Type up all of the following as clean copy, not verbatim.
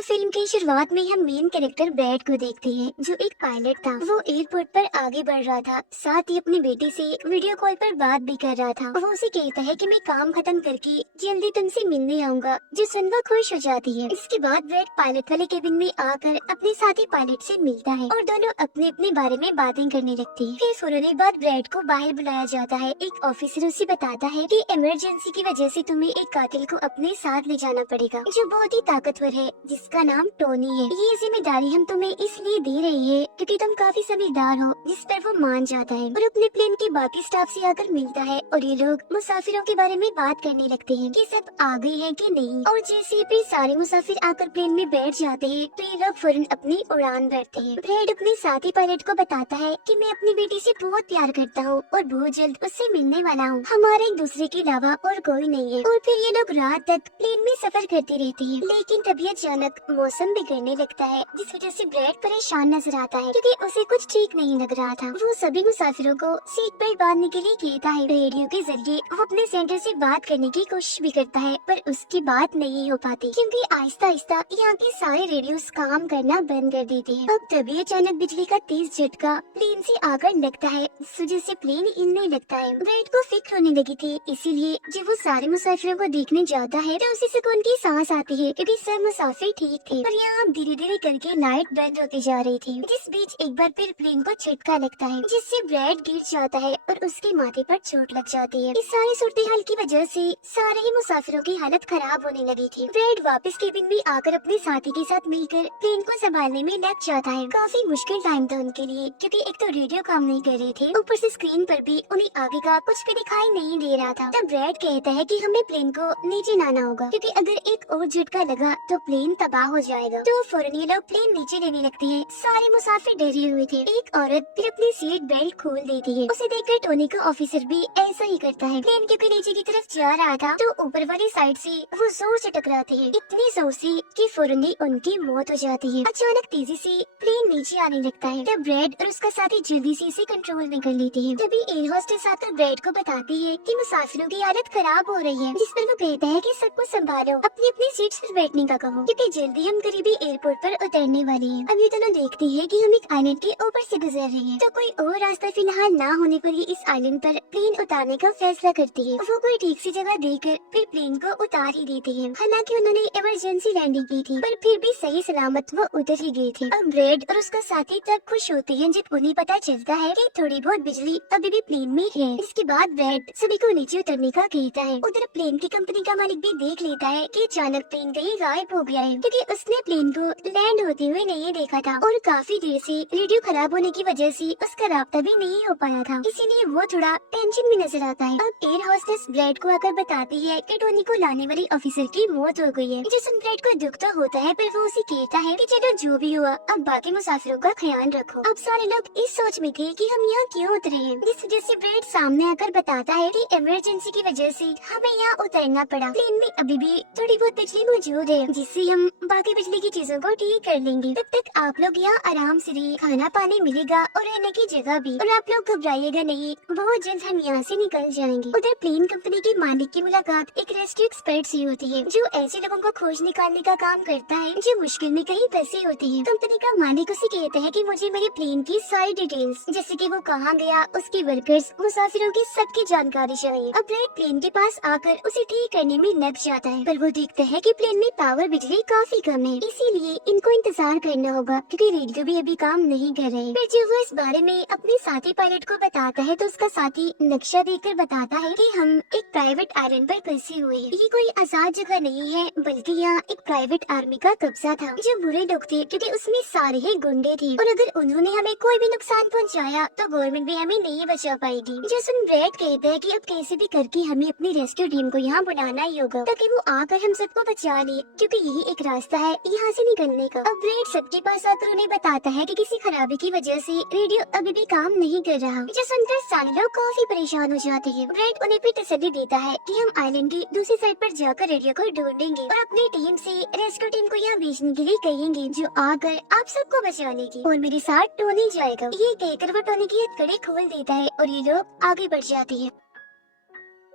तो फिल्म की शुरुआत में हम मेन कैरेक्टर ब्रैड को देखते हैं, जो एक पायलट था। वो एयरपोर्ट पर आगे बढ़ रहा था, साथ ही अपनी बेटी से वीडियो कॉल पर बात भी कर रहा था। वो उसे कहता है कि मैं काम खत्म करके जल्दी तुमसे मिलने आऊंगा, जो सुन वो खुश हो जाती है। इसके बाद ब्रैड पायलट वाले केबिन में आकर अपने साथी पायलट से मिलता है और दोनों अपने अपने बारे में बातें करने लगते हैं। फिर फौरन बाद ब्रैड को बाहर बुलाया जाता है। एक ऑफिसर उसे बताता है कि इमरजेंसी की वजह से तुम्हें एक कातिल को अपने साथ ले जाना पड़ेगा, जो बहुत ही ताकतवर है, जिसका नाम टोनी है। ये जिम्मेदारी हम तुम्हें इसलिए दे रही है क्योंकि तुम काफी समझदार हो, जिस पर वो मान जाता है और अपने प्लेन के बाकी स्टाफ से आकर मिलता है। और ये लोग मुसाफिरों के बारे में बात करने लगते हैं कि सब आ गए हैं कि नहीं। और जैसे भी सारे मुसाफिर आकर प्लेन में बैठ जाते हैं तो ये लोग फौरन अपनी उड़ान भरते हैं। ब्रैड अपने साथी पायलट को बताता है कि मैं अपनी बेटी से बहुत प्यार करता हूँ और बहुत जल्द उससे मिलने वाला हूँ। हमारे एक दूसरे के अलावा और कोई नहीं है। और फिर ये लोग रात तक प्लेन में सफर करते रहते हैं, लेकिन तभी अचानक मौसम बिगड़ने लगता है, जिस वजह से ब्रैड परेशान नजर आता है क्योंकि उसे कुछ ठीक नहीं लग रहा था। वो सभी मुसाफिरों को सीट बेल्ट बांधने के लिए कहता है। रेडियो के जरिए वो अपने सेंटर से बात करने की कोशिश भी करता है, पर उसकी बात नहीं हो पाती क्योंकि आहिस्ता आहिस्ता यहाँ के सारे रेडियोस काम करना बंद कर देते हैं। अब तभी अचानक बिजली का तेज झटका प्लेन से आकर लगता है, जिस वजह से प्लेन हिलने लगता है। ब्रैड को फिक्र होने लगी थी, इसीलिए जब वो सारे मुसाफिरों को देखने जाता है तो उसे सुकून की सांस आती है क्योंकि सब मुसाफिर ठीक थे। और यहाँ धीरे धीरे करके लाइट बंद होती जा रही थी, जिस बीच एक बार फिर प्लेन को झटका लगता है, जिससे ब्रैड गिर जाता है और उसके माथे पर चोट लग जाती है। इस सारी सूरत हाल की वजह से सारे ही मुसाफिरों की हालत खराब होने लगी थी। ब्रैड वापस केबिन में आकर अपने साथी के साथ मिलकर प्लेन को संभालने में लग जाता है। काफी मुश्किल टाइम था उनके लिए क्योंकि एक तो रेडियो काम नहीं कर रहे थे, ऊपर से स्क्रीन पर भी उन्हें आगे का कुछ भी दिखाई नहीं दे रहा था। तब ब्रैड कहता है कि हमें प्लेन को नीचे लाना होगा क्योंकि अगर एक और झटका लगा तो प्लेन तबाह हो जाएगा। तो फौरन ये लोग प्लेन नीचे लेने लगते हैं। सारे मुसाफिर डरे हुए थे। एक औरत फिर अपनी सीट बेल्ट खोल देती है। उसे देखकर टोनी का ऑफिसर भी ऐसा ही करता है। प्लेन क्योंकि नीचे की तरफ जा रहा था तो ऊपर वाली साइड से वो जोर से टकराते हैं, इतनी जोर से कि फौरन ही उनकी मौत हो जाती है। अचानक तेजी से प्लेन नीचे आने लगता है। तब ब्रैड और उसका साथी जल्दी से इसे कंट्रोल में कर लेते हैं। तभी एयर होस्टेस आकर ब्रैड को बताती है कि मुसाफिरों की हालत खराब हो रही है, जिस पर वो कहता है कि सबको संभालो, अपनी अपनी सीट पर बैठने का कहो क्योंकि जल्दी हम करीबी एयरपोर्ट पर उतरने वाले हैं। अब ये दोनों देखती है कि हम एक आइलैंड के ऊपर से गुजर रहे हैं, तो कोई और रास्ता फिलहाल ना होने पर ही इस आइलैंड पर प्लेन उतारने का फैसला करती है। वो कोई ठीक सी जगह देकर फिर प्लेन को उतार ही देती है। हालांकि उन्होंने इमरजेंसी लैंडिंग की थी, पर फिर भी सही सलामत वो उतर ही गए थे। अब ब्रैड और उसका साथी तब खुश होते हैं जब उन्हें पता चलता है कि थोड़ी बहुत बिजली अभी भी प्लेन में है। इसके बाद ब्रैड सभी को नीचे उतरने का कहता है। उधर प्लेन की कंपनी का मालिक भी देख लेता है कि अचानक प्लेन कहीं गायब हो गया है क्योंकि उसने प्लेन को लैंड होते हुए नहीं देखा था और काफी देर से रेडियो खराब होने की वजह से उसका राब्ता भी नहीं हो पाया था, इसीलिए वो थोड़ा टेंशन में नजर आता है। अब एयर होस्टेस ब्रैड को आकर बताती है कि टोनी को लाने वाले ऑफिसर की मौत हो गई है। जिसमें ब्रैड को दुख तो होता है, पर वो उसे कहता है कि चलो जो भी हुआ अब बाकी मुसाफिरों का ख्याल रखो। अब सारे लोग इस सोच में थे कि हम यहाँ क्यों उतरे हैं, जिस वजह से ब्रैड सामने आकर बताता है कि इमरजेंसी की वजह से हमें यहाँ उतरना पड़ा। प्लेन में अभी भी थोड़ी बहुत बिजली मौजूद है, जिससे हम बाकी बिजली की चीजों को ठीक कर लेंगे। तब तक आप लोग यहाँ आराम से रहिए, खाना पानी मिलेगा और रहने की जगह भी, और आप लोग घबराइएगा नहीं, बहुत जल्द हम यहाँ से निकल जाएंगे। उधर प्लेन कंपनी के मालिक की मुलाकात एक रेस्क्यू एक्सपर्ट से होती है, जो ऐसे लोगों को खोज निकालने का काम करता है जो मुश्किल में कहीं फंसे होते हैं। कंपनी का मालिक उसे कहता है कि मुझे मेरे प्लेन की सारी डिटेल्स, जैसे कि वो कहाँ गया, उसके वर्कर्स, मुसाफिरों की सबकी जानकारी चाहिए। अब ब्रैड प्लेन के पास आकर उसे ठीक करने में लग जाता है, पर वो देखता है कि प्लेन में पावर बिजली काफी कम है, इसीलिए इनको इंतजार करना होगा क्योंकि रेडियो भी अभी काम नहीं कर रहे। फिर जब वो इस बारे में अपने साथी पायलट को बताता है तो उसका साथी नक्शा देखकर बताता है कि हम एक प्राइवेट आइलैंड पर फंसे हुए हैं। ये कोई आजाद जगह नहीं है, बल्कि यहाँ एक प्राइवेट आर्मी का कब्जा था, जो बुरे लोग थे क्योंकि उसमें सारे ही गुंडे थे, और अगर उन्होंने हमें कोई भी नुकसान पहुँचाया तो गवर्नमेंट भी हमें नहीं बचा पाएगी। जैसन ब्रैड कहता है कि अब कैसे भी करके हमें अपनी रेस्क्यू टीम को यहाँ बुलाना ही होगा ताकि वो आकर हम सबको बचा ले, क्योंकि यही एक रास्ता है यहाँ से निकलने का। अब ब्रैड सबके पास आकर उन्हें बताता है कि किसी खराबी की वजह से रेडियो अभी भी काम नहीं कर रहा, जो सुनकर सारे लोग काफी परेशान हो जाते हैं। ब्रैड उन्हें भी तसल्ली देता है कि हम आइलैंड की दूसरी साइड पर जाकर रेडियो को ढूंढेंगे और अपनी टीम से रेस्क्यू टीम को यहाँ भेजने के लिए कहेंगे, जो आकर आप सबको बचा लेगी, और मेरे साथ टोनी जाएगा। ये कहकर वो टोनी की हथकड़ी खोल देता है और ये लोग आगे बढ़ जाते हैं।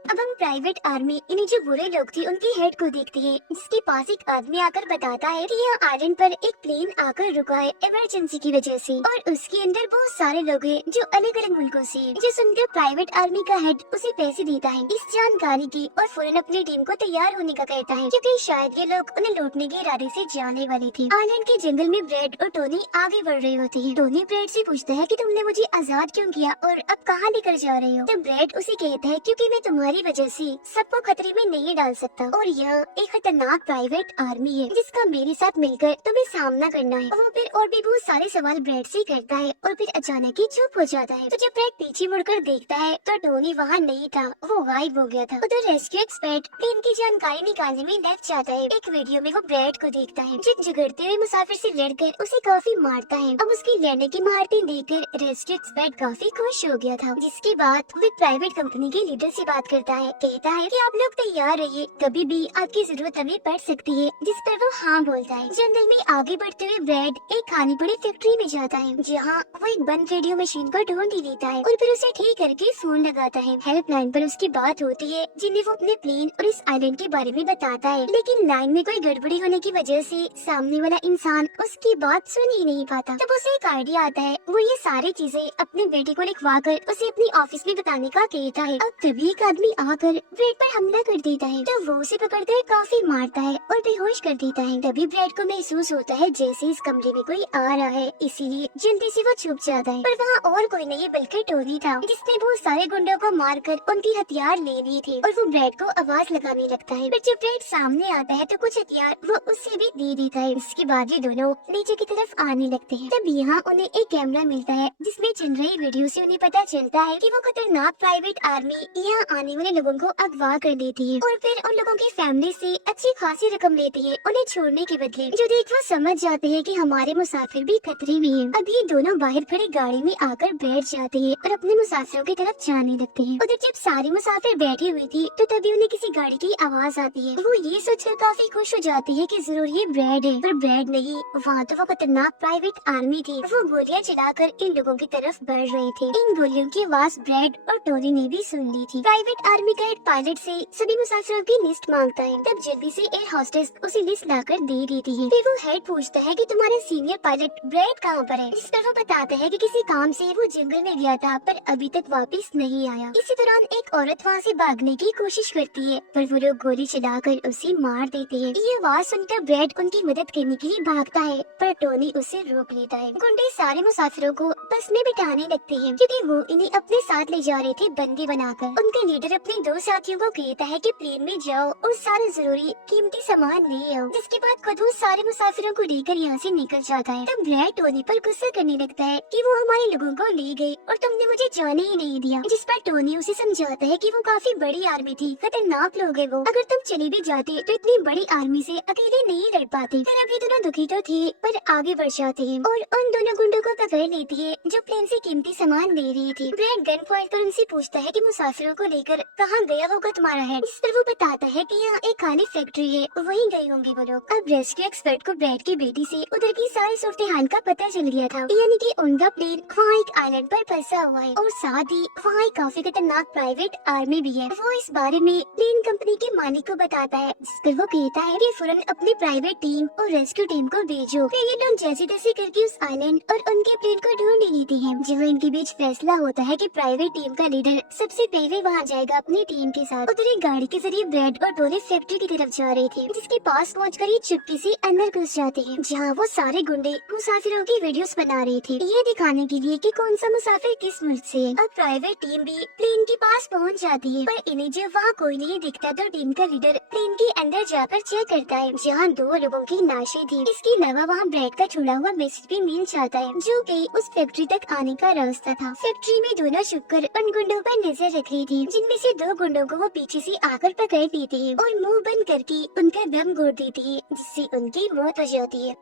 अब हम प्राइवेट आर्मी इन्हें जो बुरे लोग थे उनके हेड को देखते हैं, जिसके पास एक आदमी आकर बताता है कि यहाँ आइलैंड पर एक प्लेन आकर रुका है इमरजेंसी की वजह से, और उसके अंदर बहुत सारे लोग हैं जो अलग अलग मुल्कों से। जो सुनकर प्राइवेट आर्मी का हेड उसे पैसे देता है इस जानकारी की, और फौरन अपनी टीम को तैयार होने का कहता है, क्योंकि शायद ये लोग उन्हें लूटने के इरादे से जाने वाले थे। आइलैंड के जंगल में ब्रेड और टोनी आगे बढ़ रहे होते हैं। टोनी ब्रेड से पूछता है कि तुमने मुझे आजाद क्यों किया और अब कहाँ लेकर जा रहे हो? तो ब्रेड उसे कहता है, क्योंकि मैं तुम्हारी वजह से सबको खतरे में नहीं डाल सकता, और यह एक खतरनाक प्राइवेट आर्मी है जिसका मेरे साथ मिलकर तुम्हें सामना करना है। वो फिर और भी बहुत सारे सवाल ब्रेड से करता है, और फिर अचानक ही चुप हो जाता है। तो जब ब्रेड पीछे मुड़कर देखता है तो टोनी वहाँ नहीं था, वो गायब हो गया था। उधर रेस्क्यू एक्सपर्ट प्लेन की जानकारी निकालने में लग जाता है। एक वीडियो में वो ब्रेड को देखता है जो झगड़ते हुए मुसाफिर से लड़कर उसे काफी मारता है। अब उसकी लड़ने की महारतें देखकर रेस्क्यू एक्सपर्ट काफी खुश हो गया था, जिसके बाद वो प्राइवेट कंपनी के लीडर से बात करता है। कहता है कि आप लोग तैयार रहिए, कभी भी आपकी जरूरत हमें पड़ सकती है, जिस पर वो हाँ बोलता है। जंगल में आगे बढ़ते हुए ब्रेड एक खाने पड़ी फैक्ट्री में जाता है, जहाँ वो एक बंद रेडियो मशीन को ढूंढ ही लेता है और फिर उसे ठीक करके फोन लगाता है। हेल्पलाइन पर उसकी बात होती है, जिन्हें वो अपने प्लेन और इस आइलैंड के बारे में बताता है, लेकिन लाइन में कोई गड़बड़ी होने की वजह से सामने वाला इंसान उसकी बात सुन ही नहीं पाता। तब उसे एक आइडिया आता है, वो ये सारी चीजें अपने बेटे को लिखवा कर उसे अपनी ऑफिस में बताने का कहता है। अब तभी एक आदमी आकर ब्रेड पर हमला कर देता है, तो वो उसे पकड़कर काफी मारता है और बेहोश कर देता है। तभी ब्रेड को महसूस होता है जैसे इस कमरे में कोई आ रहा है, इसीलिए जल्दी से वो छुप जाता है। पर वहाँ और कोई नहीं बल्कि टोनी था, जिसने बहुत सारे गुंडों को मारकर उनके हथियार ले लिए थे, और वो ब्रेड को आवाज लगाने लगता है। पर जब ब्रेड सामने आता है तो कुछ हथियार वो उससे भी दे देता है। इसके बाद ये दोनों नीचे की तरफ आने लगते हैं। तब यहाँ उन्हें एक कैमरा मिलता है, जिसमें चल रही वीडियो से उन्हें पता चलता है कि वो खतरनाक प्राइवेट आर्मी यहाँ आने वाले लोगों को अगवा कर देती है, और फिर उन लोगों की फैमिली से अच्छी खासी रकम लेती है उन्हें छोड़ने के बदले। जो देख वो समझ जाते हैं कि हमारे मुसाफिर भी खतरे में हैं। अब ये दोनों बाहर खड़ी गाड़ी में आकर बैठ जाते हैं और अपने मुसाफिरों की तरफ जाने लगते हैं। उधर जब सारे मुसाफिर बैठे हुए थे तो तभी उन्हें किसी गाड़ी की आवाज आती है। वो ये सोचकर काफी खुश हो जाते हैं कि जरूर ये ब्रेड है, पर ब्रेड नहीं, वहाँ तो वो खतरनाक प्राइवेट आर्मी थी। वो गोलियां चलाकर इन लोगों की तरफ बढ़ रहे थे। इन गोलियों की आवाज ब्रेड और टोनी ने भी सुन ली थी। प्राइवेट आर्मी का हेड पायलट से सभी मुसाफिरों की लिस्ट मांगता है। तब जल्दी से एयर होस्टेस उसे लिस्ट लाकर दे देती है। फिर वो हेड पूछता है कि तुम्हारे सीनियर पायलट ब्रेड कहाँ पर है? जिस पर वो बताता है कि किसी काम से वो जंगल में गया था, पर अभी तक वापस नहीं आया। इसी दौरान एक औरत वहाँ से भागने की कोशिश करती है, पर वो लोग गोली चलाकर उसे मार देते हैं। ये आवाज सुनकर ब्रेड उनकी मदद करने के लिए भागता है, पर टोनी उसे रोक लेता है। गुंडे सारे मुसाफिरों को बस में बिठाने लगते हैं, क्योंकि वो इन्हें अपने साथ ले जा रहे थे बंदी बनाकर। उनका लीडर अपने दो साथियों को कहता है कि प्लेन में जाओ और सारे जरूरी कीमती सामान ले आओ, जिसके बाद खुद वो सारे मुसाफिरों को लेकर यहाँ से निकल जाता है। तब ब्रेड टोनी पर गुस्सा करने लगता है कि वो हमारे लोगों को ले गए और तुमने मुझे जाने ही नहीं दिया, जिस पर टोनी उसे समझाता है कि वो काफी बड़ी आर्मी थी, खतरनाक लोग हैं वो, अगर तुम चले भी जाते तो इतनी बड़ी आर्मी से अकेले नहीं लड़ पाते। फिर अभी दोनों दुखी तो थे, पर आगे बढ़ जाते हैं और उन दोनों गुंडों को पकड़ लेती है जो प्लेन से कीमती सामान ले रही थी। ब्रेड गन पॉइंट पर उनसे पूछता है कि मुसाफिरों को लेकर कहाँ गया होगा तुम्हारा हेड? इस पर वो बताता है कि यहाँ एक खाली फैक्ट्री है, वहीं गए होंगे वो लोग। अब रेस्क्यू एक्सपर्ट को ब्रेड की बेटी से उधर की सारी सूरत हाल का पता चल गया था, यानी कि उनका प्लेन वहाँ एक आइलैंड पर फंसा हुआ है, और साथ ही वहाँ एक काफी खतरनाक प्राइवेट आर्मी भी है। वो इस बारे में प्लेन कंपनी के मालिक को बताता है, जिस पर वो कहता है कि फौरन अपनी प्राइवेट टीम और रेस्क्यू टीम को भेजो। फिर ये लोग जैसे तैसे करके उस आइलैंड और उनके प्लेन को ढूंढ ही लेते हैं। जब इनके बीच फैसला होता है कि प्राइवेट टीम का लीडर सबसे पहले वहाँ जाएगा अपनी टीम के साथ। उधर एक गाड़ी के जरिए ब्रेड और टोनी फैक्ट्री की तरफ जा रहे थे, जिसके पास पहुंचकर ये चुपके से अंदर घुस जाते हैं, जहाँ वो सारे गुंडे मुसाफिरों की वीडियोस बना रहे थे, ये दिखाने के लिए कि कौन सा मुसाफिर किस मुल्क से है। अब प्राइवेट टीम भी प्लेन के पास पहुंच जाती है, पर इन्हें जब वहाँ कोई नहीं दिखता तो टीम का लीडर प्लेन के अंदर जाकर चेक करता है, जहाँ दो लोगों की लाशें थी। इसके अलावा वहाँ ब्रेड का छुड़ा हुआ मैसेज भी मिल जाता है, जो कि उस फैक्ट्री तक आने का रास्ता था। फैक्ट्री में दोनों छुपकर उन गुंडों पर नजर रख रही थी, जिनमें से दो गुंडों को वो पीछे से आकर पकड़ लेते हैं और मुंह बंद करके उनका दम घोट देती है, जिससे उनकी मौत हो जाती है।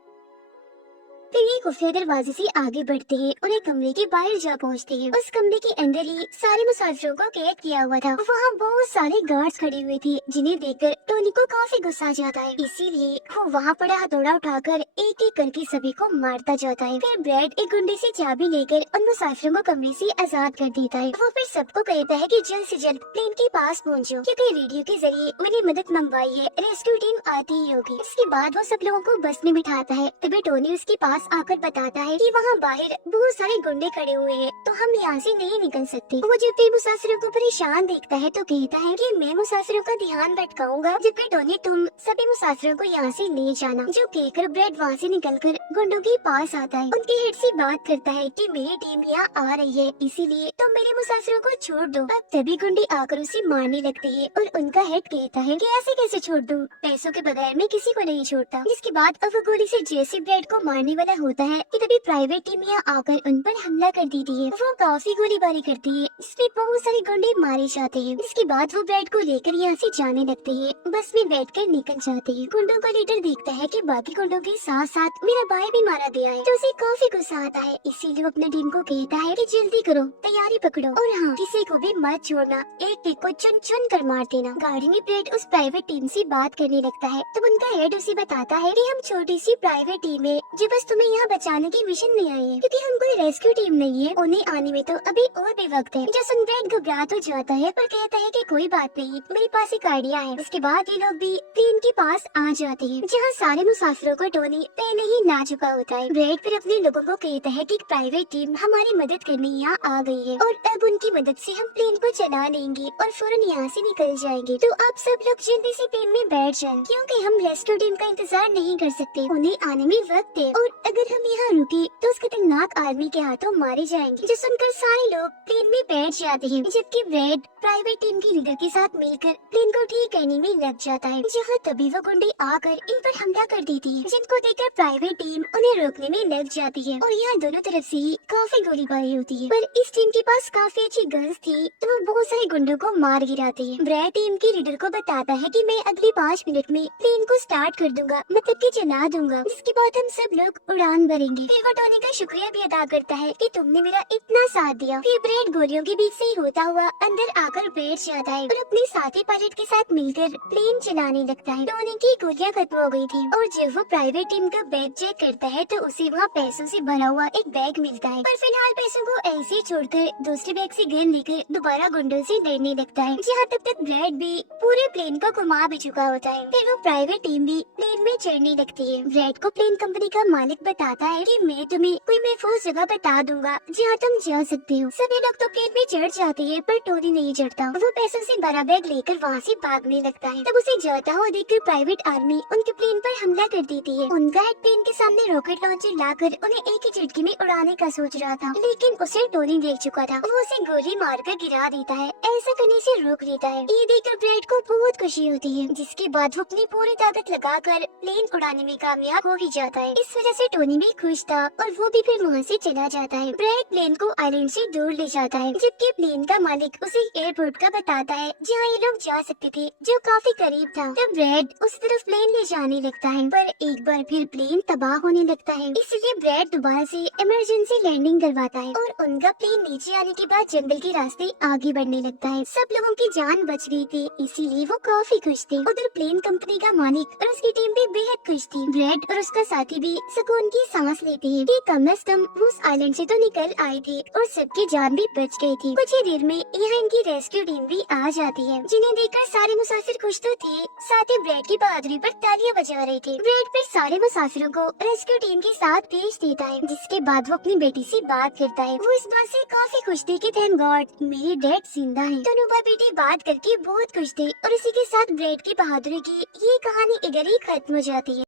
फिर ये खुफिया दरवाजे से आगे बढ़ते हैं और एक कमरे के बाहर जा पहुँचते हैं। उस कमरे के अंदर ही सारे मुसाफिरों को कैद किया हुआ था। वहाँ बहुत सारे गार्ड्स खड़े हुए थे, जिन्हें देखकर टोनी को काफी गुस्सा आ जाता है। इसीलिए वो वहाँ पड़ा हथौड़ा उठाकर एक एक करके सभी को मारता जाता है। फिर ब्रैड एक गुंडे से चाबी लेकर उन मुसाफिरों को कमरे से आजाद कर देता है। वो फिर सबको कहता है कि जल्द से जल्द प्लेन के पास पहुँचो, क्योंकि रेडियो के जरिए मैंने मदद मंगवाई है, रेस्क्यू टीम आती ही होगी। इसके बाद वो सब लोगों को बस में बिठाता है। तभी टोनी उसके पास आकर बताता है कि वहाँ बाहर बहुत सारे गुंडे खड़े हुए हैं, तो हम यहाँ से नहीं निकल सकते। वो जब भी मुसाफिरों को परेशान देखता है तो कहता है कि मैं मुसाफिरों का ध्यान भटकाऊंगा, जबकि टोनी तुम सभी मुसाफिरों को यहाँ से ले जाना। जो कहकर ब्रेड वहाँ से निकलकर गुंडों के पास आता है। उनके हेड से बात करता है कि मेरी टीम यहाँ आ रही है, इसीलिए तुम मेरे मुसाफिरों को छोड़ दो। अब तभी गुंडे आकर उसे मारने लगते हैं और उनका हेड कहता है कि ऐसे कैसे छोड़ दूं? पैसों के बगैर मैं किसी को नहीं छोड़ता। जिसके बाद अब वो गोली से जैसे ब्रेड को मारने वाला होता है कि तभी प्राइवेट टीम यहाँ आकर उन पर हमला कर देती है। वो काफी गोलीबारी करती है, इसमें बहुत सारे गुंडे मारे जाते हैं। जिसके बाद वो ब्रेड को लेकर यहाँ से जाने लगते हैं। बस में बैठकर निकल जाते हैं। गुंडों का लीडर देखता है कि बाकी गुंडों के साथ साथ मेरा भाई भी मारा गया है, तो उसे काफी गुस्सा आता है। इसीलिए वो अपने टीम को कहता है कि जल्दी करो, तैयारी पकड़ो और हाँ, किसी को भी मत छोड़ना, एक एक को चुन चुन कर मार देना। गाड़ी में ब्रेड उस प्राइवेट टीम से बात करने लगता है, तो उनका हेड उसे बताता है कि हम छोटी सी प्राइवेट टीम है जो बस तुम्हें यहाँ बचाने की मिशन में आई है, क्योंकि हम कोई रेस्क्यू टीम नहीं है। उन्हें आने में तो अभी और भी वक्त है। जो सुन ब्रेड घबरा तो जाता है पर कहता है कि कोई बात नहीं, मेरे पास एक आइडिया है। उसके बाद ये लोग भी प्लेन के पास आ जाते हैं, जहाँ सारे मुसाफिरों को टोनी पहले ही ना चुका होता है। ब्रेड फिर अपने लोगों को कहता है कि एक प्राइवेट टीम हमारी मदद करने यहाँ आ गई है और अब उनकी मदद से हम प्लेन को चला लेंगे और फौरन यहाँ से निकल जाएंगे। तो आप सब लोग जल्दी से प्लेन में बैठ जाएं, क्योंकि हम रेस्क्यू टीम का इंतजार नहीं कर सकते। उन्हें आने में वक्त है और अगर हम यहाँ रुके तो उस खतरनाक आर्मी के हाथों मारे जाएंगे। जो सुनकर सारे लोग प्लेन में बैठ जाते हैं, जबकि ब्रेड प्राइवेट टीम के लीडर के साथ मिलकर प्लेन को ठीक करने में लग जाता है। जहाँ तभी वो गुंडे आकर इन पर हमला कर देती है, जिनको देखकर प्राइवेट टीम उन्हें रोकने में लग जाती है और यहाँ दोनों तरफ से ही काफी गोलीबारी होती है। पर इस टीम के पास काफी अच्छी गन्स थी, तो वो बहुत सारे गुंडों को मार गिराती है। ब्रेड टीम के लीडर को बताता है कि मैं अगले 5 मिनट में प्लेन को स्टार्ट कर दूंगा, मतलब कि चला दूंगा, जिसके बाद हम सब लोग उड़ान भरेंगे। फिर वो टोनी का शुक्रिया भी अदा करता है कि तुमने मेरा इतना साथ दिया। फिर ब्रेड गोलियों के बीच से ही होता हुआ अंदर आकर बैठ जाता है और अपने साथी पायलट के साथ मिलकर प्लेन चलाने लगता है। टोनी की गोलियां खत्म हो गई थी और जब वो प्राइवेट टीम का बैग चेक करता है तो उसे वहाँ पैसों से भरा हुआ एक बैग मिलता है। पर फिलहाल पैसों को ऐसे ही छोड़कर दूसरे बैग से गन लेकर दोबारा गुंडों से लड़ने लगता है, जहाँ तब तक ब्रेड भी पूरे प्लेन को घुमा भी चुका होता है। फिर वो प्राइवेट टीम भी प्लेन में चढ़ने लगती है। ब्रेड को प्लेन कंपनी का मालिक बताता है कि मैं तुम्हें कोई महफूज जगह बता दूंगा जहाँ तुम जा सकते हो। सभी लोग तो प्लेन में चढ़ जाते हैं पर टोनी नहीं चढ़ता। वो पैसों से भरा बैग लेकर वहाँ से भागने लगता है। तब उसे जाता हुआ देखकर प्राइवेट आर्मी उनके प्लेन पर हमला कर देती है। उनका हेड प्लेन के सामने रॉकेट लॉन्चर लाकर उन्हें एक ही झटके में उड़ाने का सोच रहा था, लेकिन उसे टोनी देख चुका था। वो उसे गोली मारकर गिरा देता है, ऐसा करने से रोक लेता है। ये देखकर ब्रेड को बहुत खुशी होती है, जिसके बाद वो अपनी पूरी ताकत लगाकर प्लेन उड़ाने में कामयाब हो ही जाता है। इस वजह से टोनी भी खुश था और वो भी फिर वहाँ से चला जाता है। ब्रेड प्लेन को आइलैंड से दूर ले जाता है, जबकि प्लेन का मालिक उसे एयरपोर्ट का बताता है जहाँ ये लोग जा सकते थे, जो काफी करीब था। तब ब्रेड उस तरफ प्लेन ले जाने लगता है, पर एक बार फिर प्लेन तबाह होने लगता है। इसलिए ब्रेड दोबारा से इमरजेंसी लैंडिंग करवाता है और उनका प्लेन नीचे आने के बाद जंगल के रास्ते आगे बढ़ने लगता है। सब लोगों की जान बच गई थी, इसीलिए वो काफी खुश थे। उधर प्लेन कंपनी का मालिक और उसकी टीम भी बेहद खुश थी। ब्रेड और उसका साथी भी सुकून की सांस लेते हैं कि कम से कम वो उस आइलैंड से तो निकल आए थे और सबकी जान भी बच गई थी। कुछ ही देर में यहाँ इनकी रेस्क्यू टीम भी आ जाती है, जिन्हें देखकर सारे मुसाफिर खुश तो थे, साथ ही ब्रेड की बहादुरी पर तालियां बजा रहे थे। ब्रेड फिर सारे मुसाफिरों को रेस्क्यू टीम के साथ भेज देता है, जिसके बाद वो अपनी बेटी से बात करता है। वो इस बात से काफी खुश थे कि थैंक गॉड मेरे डैड जिंदा हैं। दोनों भाई बेटी बात करके बहुत खुश थे और इसी के साथ ब्रेड की बहादुरी की ये कहानी इधर ही खत्म हो जाती है।